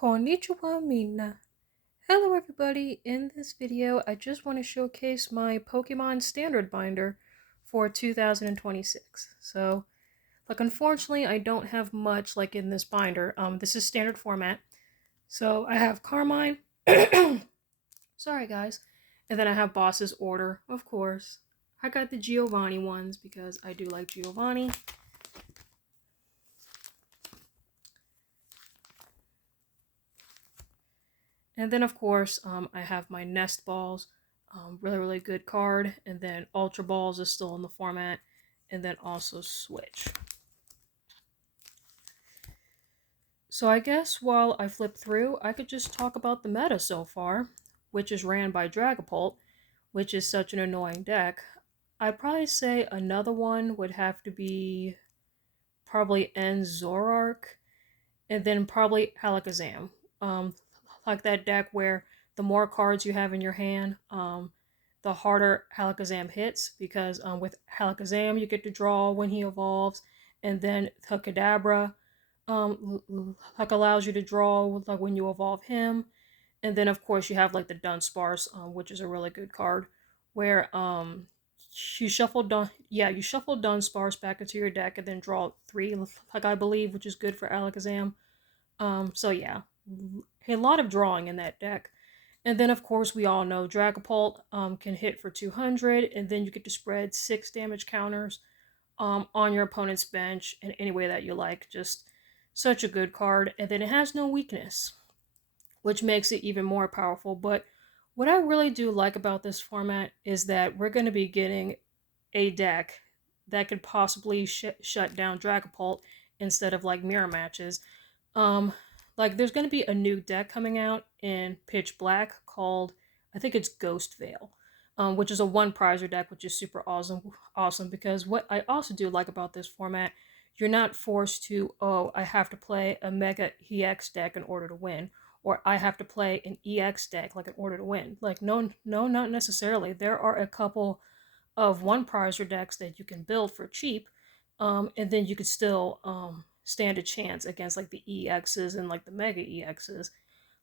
Konnichiwa minna. Hello everybody, in this video I just want to showcase my Pokemon Standard Binder for 2026. So, unfortunately I don't have much in this binder. This is standard format. So I have Carmine, sorry guys, and then I have Boss's Order, of course. I got the Giovanni ones because I do like Giovanni. And then, of course, I have my Nest Balls. Really good card. And then Ultra Balls is still in the format. And then also Switch. So I guess while I flip through, I could just talk about the meta so far, which is ran by Dragapult, which is such an annoying deck. I'd probably say another one would have to be probably Zoroark, and then probably Alakazam. Like that deck where the more cards you have in your hand, the harder Alakazam hits, because with Alakazam you get to draw when he evolves, and then the Kadabra allows you to draw when you evolve him, and then of course you have the Dunsparce, which is a really good card, where you shuffle Dunsparce back into your deck and then draw three, I believe, which is good for Alakazam. So yeah, a lot of drawing in that deck. And then, of course, we all know Dragapult can hit for 200, and then you get to spread 6 damage counters on your opponent's bench in any way that you like. Just such a good card. And then it has no weakness, which makes it even more powerful. But what I really do like about this format is that we're going to be getting a deck that could possibly shut down Dragapult instead of mirror matches. There's going to be a new deck coming out in Pitch Black called, I think it's Ghost Veil, which is a one prizer deck, which is super awesome. Because what I also do like about this format, you're not forced to, oh, I have to play a Mega EX deck in order to win, or I have to play an EX deck in order to win. No, not necessarily. There are a couple of one prizer decks that you can build for cheap, and then you could still stand a chance against the EXs and the Mega EXs.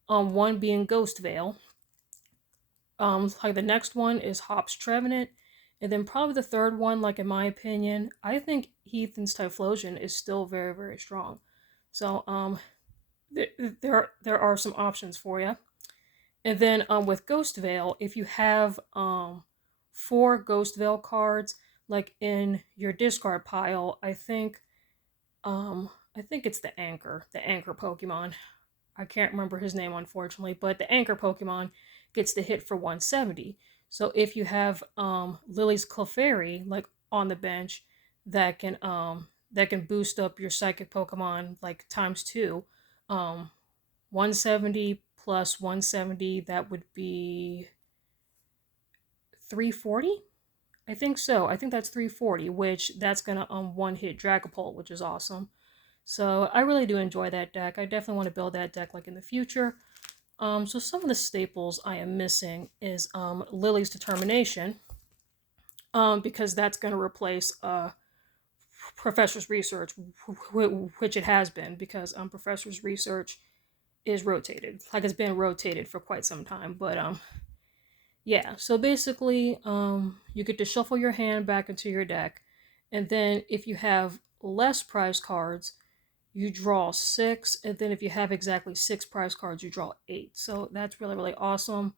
One being Ghost Veil. The next one is Hops Trevenant, and then probably the third one, in my opinion, I think Heathen's Typhlosion is still very strong. So there are some options for you. And then with Ghost Veil, if you have 4 Ghost Veil cards in your discard pile, I think it's the Anchor Pokemon. I can't remember his name, unfortunately, but the Anchor Pokemon gets the hit for 170. So if you have Lily's Clefairy on the bench, that can boost up your Psychic Pokemon times 2. 170 plus 170, that would be 340. I think so. I think that's 340, which that's gonna one hit Dragapult, which is awesome. So I really do enjoy that deck. I definitely want to build that deck in the future. So some of the staples I am missing is Lily's Determination, because that's going to replace Professor's Research, which it has been, because Professor's Research is rotated. It's been rotated for quite some time. But yeah, so basically you get to shuffle your hand back into your deck, and then if you have less prize cards, you draw 6, and then if you have exactly 6 prize cards, you draw 8. So that's really awesome.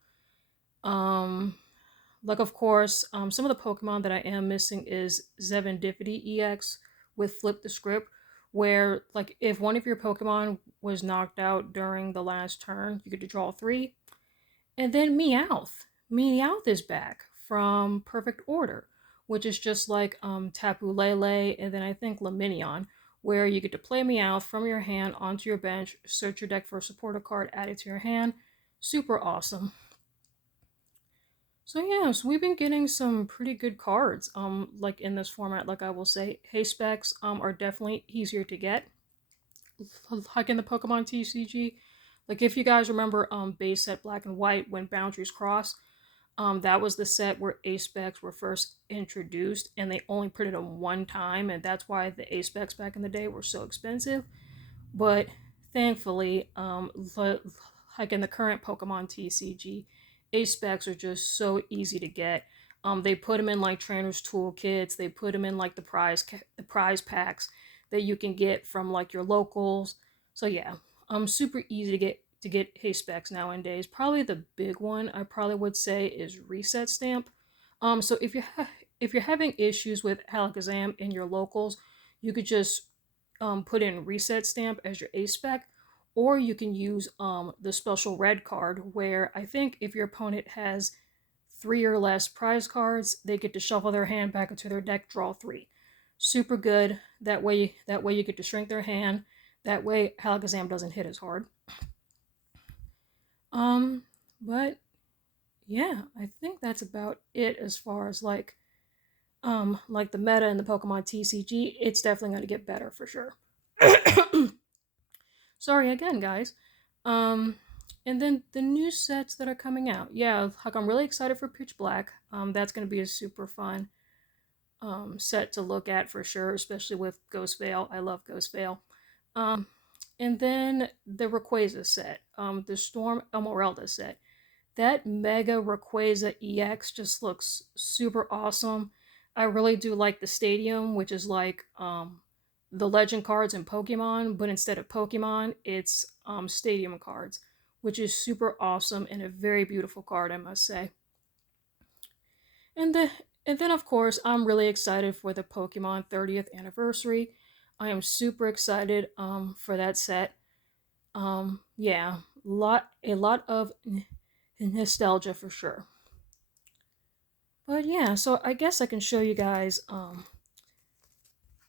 Of course, some of the Pokemon that I am missing is Zevindifity EX with Flip the Script, where if one of your Pokemon was knocked out during the last turn, you get to draw 3. And then Meowth. Meowth is back from Perfect Order, which is just like Tapu Lele, and then I think Luminion, where you get to play Meowth from your hand onto your bench, search your deck for a supporter card, add it to your hand. Super awesome. So yeah, so we've been getting some pretty good cards in this format. I will say, Hayspecs are definitely easier to get. In the Pokemon TCG. If you guys remember base set Black and White, when Boundaries Cross, that was the set where A-Specs were first introduced, and they only printed them one time, and that's why the A-Specs back in the day were so expensive. But thankfully, like in the current Pokemon TCG, ace specs are just so easy to get. They put them in like trainers toolkits. They put them in like the prize packs that you can get from like your locals. So yeah, super easy to get ace specs nowadays. Probably the big one I probably would say is reset stamp. So if you're having issues with Alakazam in your locals, you could just put in reset stamp as your ace spec, or you can use the special red card where I think if your opponent has three or less prize cards, they get to shuffle their hand back into their deck, draw three. Super good. That way you get to shrink their hand. That way Alakazam doesn't hit as hard. Um, but yeah, I think that's about it as far as like the meta in the Pokemon TCG. It's definitely going to get better for sure. Sorry again, guys. Um, and then the new sets that are coming out. Yeah, like I'm really excited for Pitch Black. That's gonna be a super fun set to look at for sure, especially with Ghost Veil. I love Ghost Veil. And then the Rayquaza set, the Storm Emeralda set. That Mega Rayquaza EX just looks super awesome. I really do like the Stadium, which is like the legend cards in Pokemon, but instead of Pokemon, it's Stadium cards, which is super awesome and a very beautiful card, I must say. And the and then of course, I'm really excited for the Pokemon 30th anniversary. I am super excited for that set. Yeah, a lot of nostalgia for sure. But yeah, so I guess I can show you guys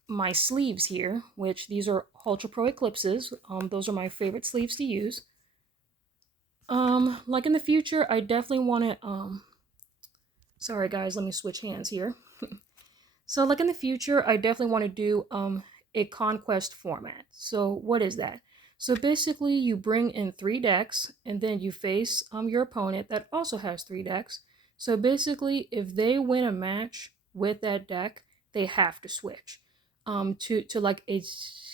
my sleeves here, which these are Ultra Pro Eclipses. Those are my favorite sleeves to use. Like in the future, I definitely want to sorry guys, let me switch hands here. So like in the future, I definitely want to do a conquest format. So what is that? So basically you bring in 3 decks and then you face your opponent that also has 3 decks. So basically if they win a match with that deck, they have to switch to like a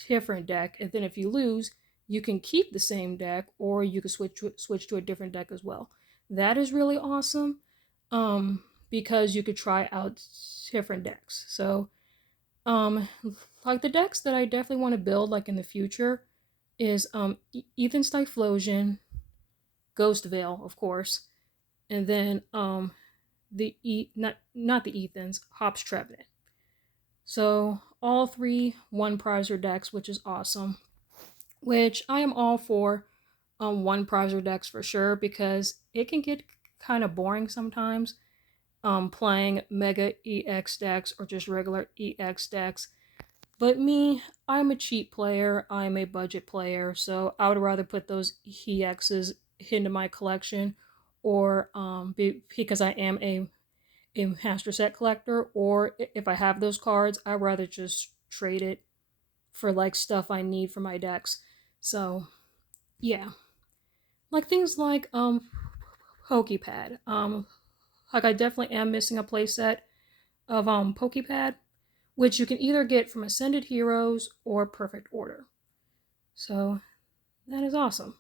different deck, and then if you lose, you can keep the same deck or you can switch to a different deck as well. That is really awesome. Because you could try out different decks. So, um, like the decks that I definitely want to build like in the future is Ethan's Typhlosion, Ghost Veil, of course, and then not the Ethans, Hops Trevenant. So all 3 one prizer decks, which is awesome. Which I am all for one prizer decks for sure because it can get kind of boring sometimes playing Mega EX decks or just regular EX decks. But me, I'm a cheap player, I'm a budget player, so I would rather put those EXs into my collection or because I am a master set collector, or if I have those cards, I'd rather just trade it for like stuff I need for my decks. So yeah. Like things like Pokepad. Like I definitely am missing a playset of Pokepad, which you can either get from Ascended Heroes or Perfect Order. So that is awesome.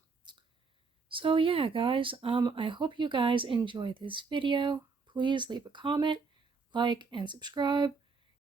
So yeah, guys, I hope you guys enjoyed this video. Please leave a comment, like, and subscribe.